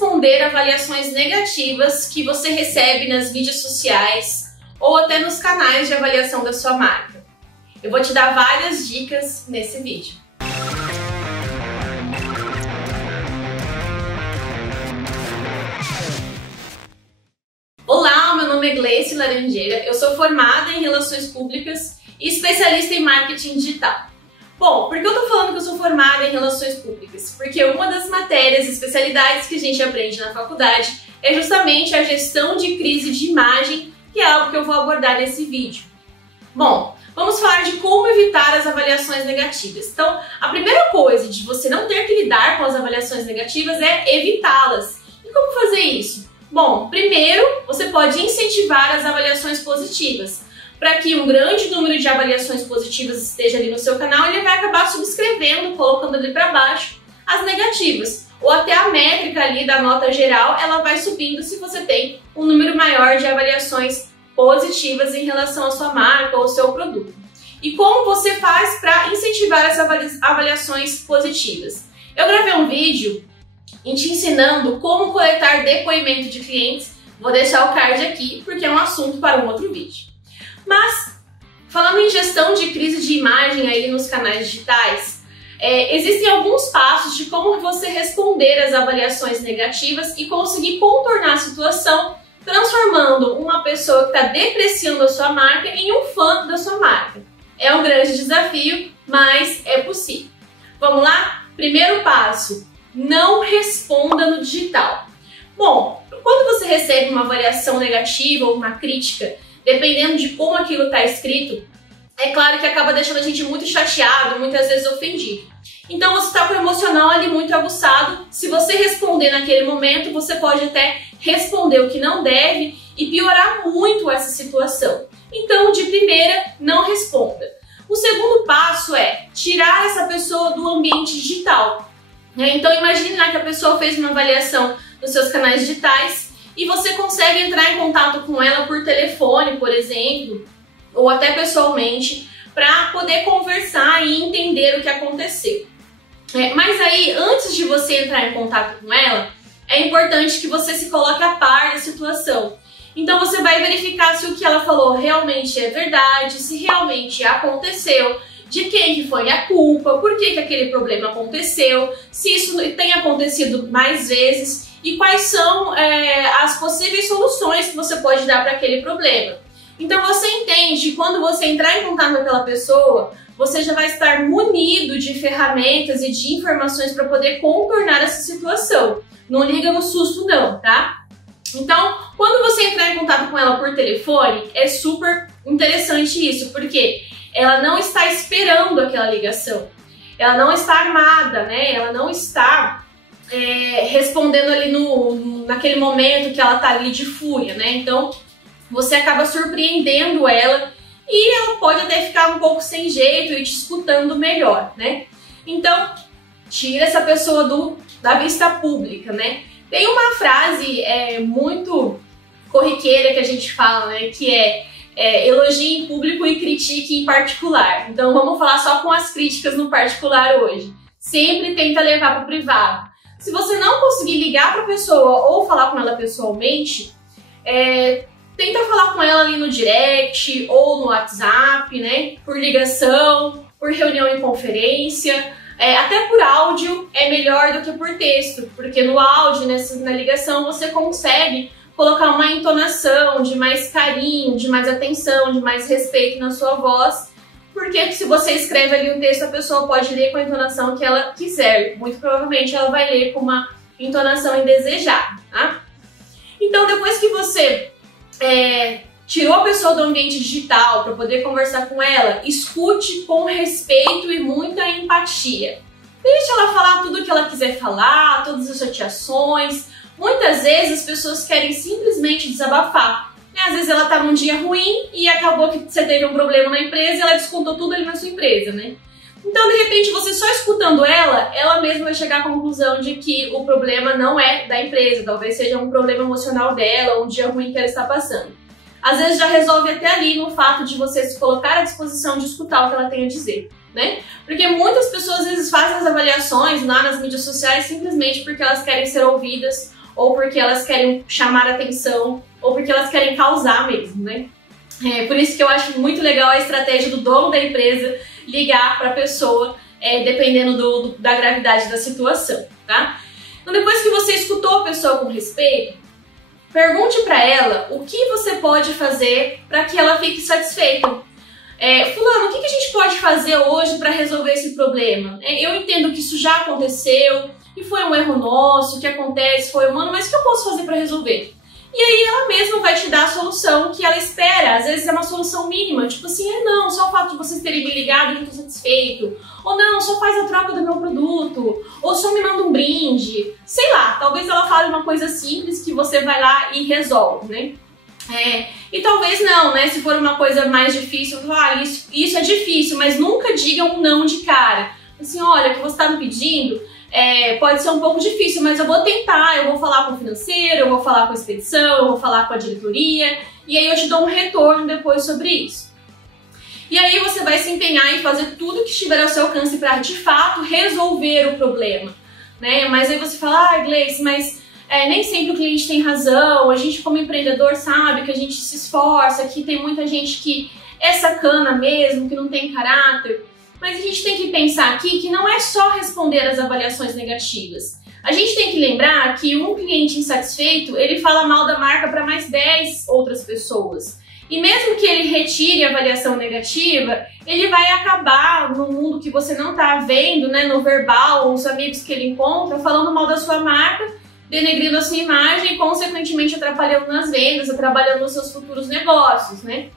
responder avaliações negativas que você recebe nas mídias sociais ou até nos canais de avaliação da sua marca. Eu vou te dar várias dicas nesse vídeo. Olá, meu nome é Gleice Laranjeira, eu sou formada em Relações Públicas e especialista em Marketing Digital. Bom, por que eu tô falando que eu sou formada em Relações Públicas? Porque uma das matérias, especialidades que a gente aprende na faculdade é justamente a gestão de crise de imagem, que é algo que eu vou abordar nesse vídeo. Bom, vamos falar de como evitar as avaliações negativas. Então, a primeira coisa de você não ter que lidar com as avaliações negativas é evitá-las. E como fazer isso? Bom, primeiro, você pode incentivar as avaliações positivas. Para que um grande número de avaliações positivas esteja ali no seu canal, ele vai acabar subscrevendo, colocando ali para baixo as negativas. Ou até a métrica ali da nota geral, ela vai subindo se você tem um número maior de avaliações positivas em relação à sua marca ou ao seu produto. E como você faz para incentivar essas avaliações positivas? Eu gravei um vídeo te ensinando como coletar depoimento de clientes. Vou deixar o card aqui porque é um assunto para um outro vídeo. Mas, falando em gestão de crise de imagem aí nos canais digitais, existem alguns passos de como você responder às avaliações negativas e conseguir contornar a situação, transformando uma pessoa que está depreciando a sua marca em um fã da sua marca. É um grande desafio, mas é possível. Vamos lá? Primeiro passo, não responda no digital. Bom, quando você recebe uma avaliação negativa ou uma crítica, dependendo de como aquilo está escrito, é claro que acaba deixando a gente muito chateado, muitas vezes ofendido. Então você está com o emocional ali muito aguçado. Se você responder naquele momento, você pode até responder o que não deve e piorar muito essa situação. Então, de primeira, não responda. O segundo passo é tirar essa pessoa do ambiente digital. Então imagine lá que a pessoa fez uma avaliação nos seus canais digitais e você consegue entrar em contato com ela por telefone, por exemplo, ou até pessoalmente, para poder conversar e entender o que aconteceu. Mas aí, antes de você entrar em contato com ela, é importante que você se coloque a par da situação. Então você vai verificar se o que ela falou realmente é verdade, se realmente aconteceu, de quem que foi a culpa, por que aquele problema aconteceu, se isso tem acontecido mais vezes e quais são as possíveis soluções que você pode dar para aquele problema. Então você entende que quando você entrar em contato com aquela pessoa, você já vai estar munido de ferramentas e de informações para poder contornar essa situação. Não liga no susto não, tá? Então, quando você entrar em contato com ela por telefone, é super interessante isso, porque ela não está esperando aquela ligação, ela não está armada, né? Ela não está respondendo ali naquele momento que ela está ali de fúria, né? Então você acaba surpreendendo ela e ela pode até ficar um pouco sem jeito e te escutando melhor, né? Então tira essa pessoa da vista pública, né? Tem uma frase muito corriqueira que a gente fala, né? Que elogie em público e critique em particular. Então vamos falar só com as críticas no particular hoje. Sempre tenta levar para o privado. Se você não conseguir ligar para a pessoa ou falar com ela pessoalmente, tenta falar com ela ali no direct ou no WhatsApp, né? Por ligação, por reunião em conferência. Até por áudio é melhor do que por texto, porque no áudio, na ligação, você consegue colocar uma entonação de mais carinho, de mais atenção, de mais respeito na sua voz, porque se você escreve ali um texto, a pessoa pode ler com a entonação que ela quiser. Muito provavelmente ela vai ler com uma entonação indesejada, tá? Então, depois que você tirou a pessoa do ambiente digital para poder conversar com ela, escute com respeito e muita empatia. Deixa ela falar tudo o que ela quiser falar, todas as chateações. Muitas vezes as pessoas querem simplesmente desabafar. Às vezes ela tá num dia ruim e acabou que você teve um problema na empresa e ela descontou tudo ali na sua empresa, né? Então, de repente, você só escutando ela mesma vai chegar à conclusão de que o problema não é da empresa, talvez seja um problema emocional dela ou um dia ruim que ela está passando. Às vezes já resolve até ali no fato de você se colocar à disposição de escutar o que ela tem a dizer, né? Porque muitas pessoas às vezes fazem as avaliações lá nas mídias sociais simplesmente porque elas querem ser ouvidas ou porque elas querem chamar atenção, ou porque elas querem causar mesmo, né? Por isso que eu acho muito legal a estratégia do dono da empresa ligar para a pessoa, dependendo da gravidade da situação, tá? Então, depois que você escutou a pessoa com respeito, pergunte para ela o que você pode fazer para que ela fique satisfeita. Fulano, o que a gente pode fazer hoje para resolver esse problema? Eu entendo que isso já aconteceu, e foi um erro nosso, que acontece, foi humano, mas o que eu posso fazer para resolver? E aí ela mesma vai te dar a solução que ela espera. Às vezes é uma solução mínima, tipo assim, não, só o fato de vocês terem me ligado eu já estou satisfeito. Ou não, só faz a troca do meu produto. Ou só me manda um brinde. Sei lá, talvez ela fale uma coisa simples que você vai lá e resolve, né? E talvez não, né? Se for uma coisa mais difícil, isso é difícil, mas nunca diga um não de cara. Assim, olha, o que você está me pedindo pode ser um pouco difícil, mas eu vou tentar, eu vou falar com o financeiro, eu vou falar com a expedição, eu vou falar com a diretoria, e aí eu te dou um retorno depois sobre isso. E aí você vai se empenhar em fazer tudo que estiver ao seu alcance para, de fato, resolver o problema, né? Mas aí você fala, Gleice, mas nem sempre o cliente tem razão, a gente como empreendedor sabe que a gente se esforça, que tem muita gente que é sacana mesmo, que não tem caráter. Mas a gente tem que pensar aqui que não é só responder às avaliações negativas. A gente tem que lembrar que um cliente insatisfeito, ele fala mal da marca para mais 10 outras pessoas. E mesmo que ele retire a avaliação negativa, ele vai acabar no mundo que você não está vendo, né, no verbal, os amigos que ele encontra, falando mal da sua marca, denegrindo a sua imagem e, consequentemente, atrapalhando nas vendas, atrapalhando nos seus futuros negócios, né?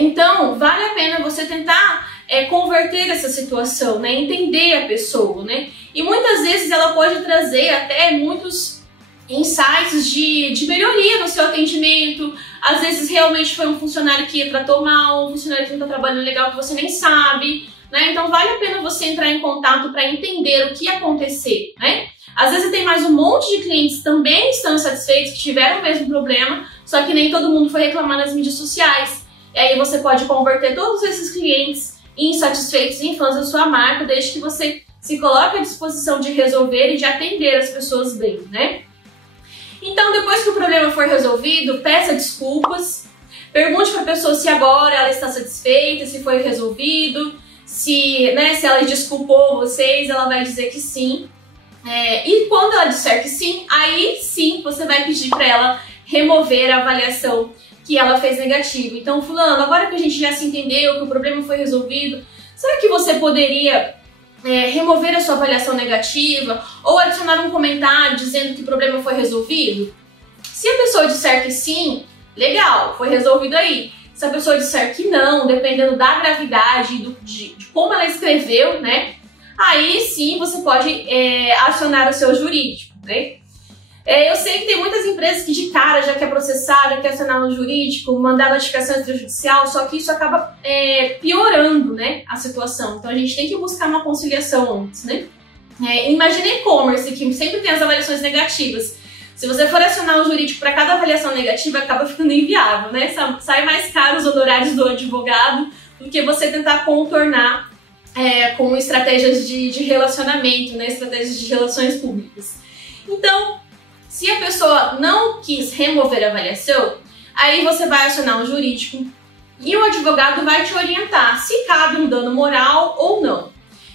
Então, vale a pena você tentar converter essa situação, né? Entender a pessoa, né? E muitas vezes ela pode trazer até muitos insights de melhoria no seu atendimento. Às vezes realmente foi um funcionário que tratou mal, um funcionário que não está trabalhando legal que você nem sabe, né? Então vale a pena você entrar em contato para entender o que aconteceu, né? Às vezes tem mais um monte de clientes que também estão insatisfeitos, que tiveram o mesmo problema, só que nem todo mundo foi reclamar nas mídias sociais. E aí você pode converter todos esses clientes insatisfeitos em fãs da sua marca, desde que você se coloque à disposição de resolver e de atender as pessoas bem, né? Então, depois que o problema for resolvido, peça desculpas, pergunte para a pessoa se agora ela está satisfeita, se foi resolvido, se ela desculpou vocês, ela vai dizer que sim. E quando ela disser que sim, aí sim você vai pedir para ela remover a avaliação que ela fez negativa. Então, fulano, agora que a gente já se entendeu, que o problema foi resolvido, será que você poderia remover a sua avaliação negativa ou adicionar um comentário dizendo que o problema foi resolvido? Se a pessoa disser que sim, legal, foi resolvido aí. Se a pessoa disser que não, dependendo da gravidade de como ela escreveu, né? Aí sim você pode acionar o seu jurídico, né? Eu sei que tem muitas empresas que de cara já quer processar, já quer acionar no jurídico, mandar notificação extrajudicial, só que isso acaba piorando, né, a situação. Então a gente tem que buscar uma conciliação antes, né? Imagina e-commerce, que sempre tem as avaliações negativas. Se você for acionar o jurídico para cada avaliação negativa, acaba ficando inviável, né? Sai mais caro os honorários do advogado do que você tentar contornar com estratégias de relacionamento, né? Estratégias de relações públicas. Então, se a pessoa não quis remover a avaliação, aí você vai acionar um jurídico e o advogado vai te orientar se cabe um dano moral ou não.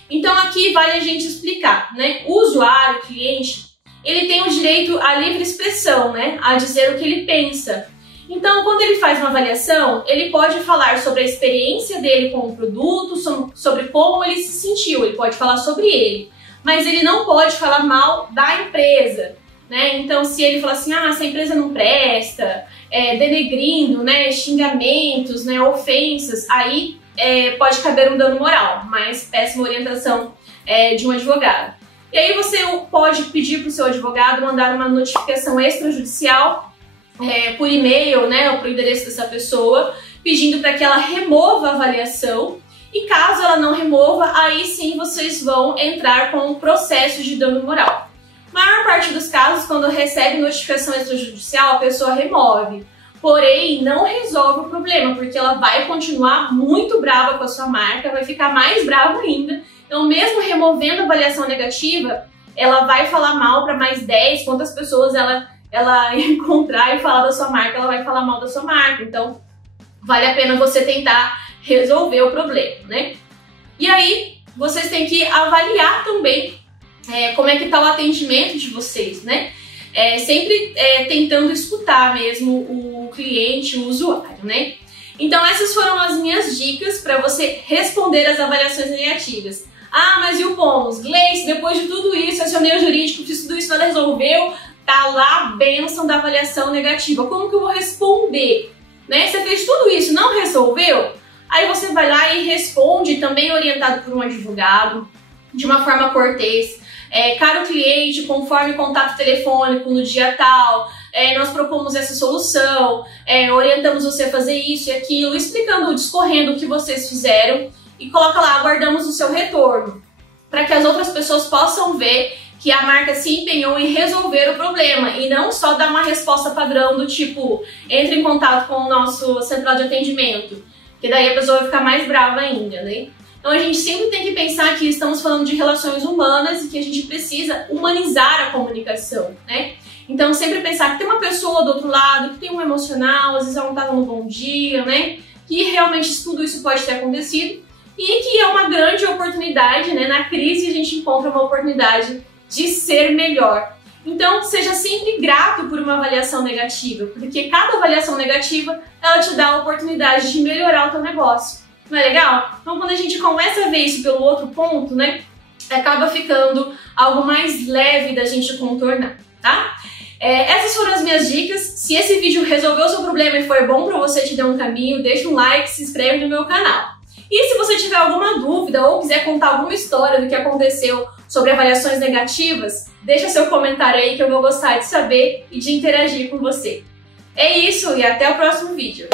Então aqui vale a gente explicar, né? O usuário, o cliente, ele tem o direito à livre expressão, né? A dizer o que ele pensa. Então, quando ele faz uma avaliação, ele pode falar sobre a experiência dele com o produto, sobre como ele se sentiu, ele pode falar sobre ele, mas ele não pode falar mal da empresa. Né? Então, se ele falar assim, essa empresa não presta, denegrindo, né, xingamentos, né, ofensas, aí pode caber um dano moral, mas péssima orientação de um advogado. E aí você pode pedir para o seu advogado mandar uma notificação extrajudicial por e-mail, né, ou para o endereço dessa pessoa, pedindo para que ela remova a avaliação. E caso ela não remova, aí sim vocês vão entrar com um processo de dano moral. Na maior parte dos casos, quando recebe notificação extrajudicial, a pessoa remove. Porém, não resolve o problema, porque ela vai continuar muito brava com a sua marca, vai ficar mais brava ainda. Então, mesmo removendo a avaliação negativa, ela vai falar mal para mais 10, quantas pessoas ela encontrar e falar da sua marca, ela vai falar mal da sua marca. Então, vale a pena você tentar resolver o problema, né? E aí, vocês têm que avaliar também como é que tá o atendimento de vocês, né? Sempre tentando escutar mesmo o cliente, o usuário, né? Então, essas foram as minhas dicas para você responder às avaliações negativas. Ah, mas e o bônus? Gleice, depois de tudo isso, acionei o jurídico, fiz tudo isso, nada resolveu, tá lá a bênção da avaliação negativa. Como que eu vou responder? Né? Você fez tudo isso, não resolveu? Aí você vai lá e responde, também orientado por um advogado, de uma forma cortês. Caro cliente, conforme contato telefônico no dia tal, nós propomos essa solução, orientamos você a fazer isso e aquilo, explicando, discorrendo o que vocês fizeram e coloca lá, aguardamos o seu retorno, para que as outras pessoas possam ver que a marca se empenhou em resolver o problema e não só dar uma resposta padrão do tipo, entre em contato com o nosso central de atendimento, que daí a pessoa vai ficar mais brava ainda, né? Então a gente sempre tem que pensar que estamos falando de relações humanas e que a gente precisa humanizar a comunicação, né? Então sempre pensar que tem uma pessoa do outro lado, que tem um emocional, às vezes ela não tá no bom dia, né? Que realmente tudo isso pode ter acontecido e que é uma grande oportunidade, né? Na crise a gente encontra uma oportunidade de ser melhor. Então seja sempre grato por uma avaliação negativa, porque cada avaliação negativa ela te dá a oportunidade de melhorar o teu negócio. Não é legal? Então quando a gente começa a ver isso pelo outro ponto, né, acaba ficando algo mais leve da gente contornar, tá? Essas foram as minhas dicas. Se esse vídeo resolveu o seu problema e foi bom pra você, te deu um caminho, deixa um like, se inscreve no meu canal. E se você tiver alguma dúvida ou quiser contar alguma história do que aconteceu sobre avaliações negativas, deixa seu comentário aí que eu vou gostar de saber e de interagir com você. É isso e até o próximo vídeo.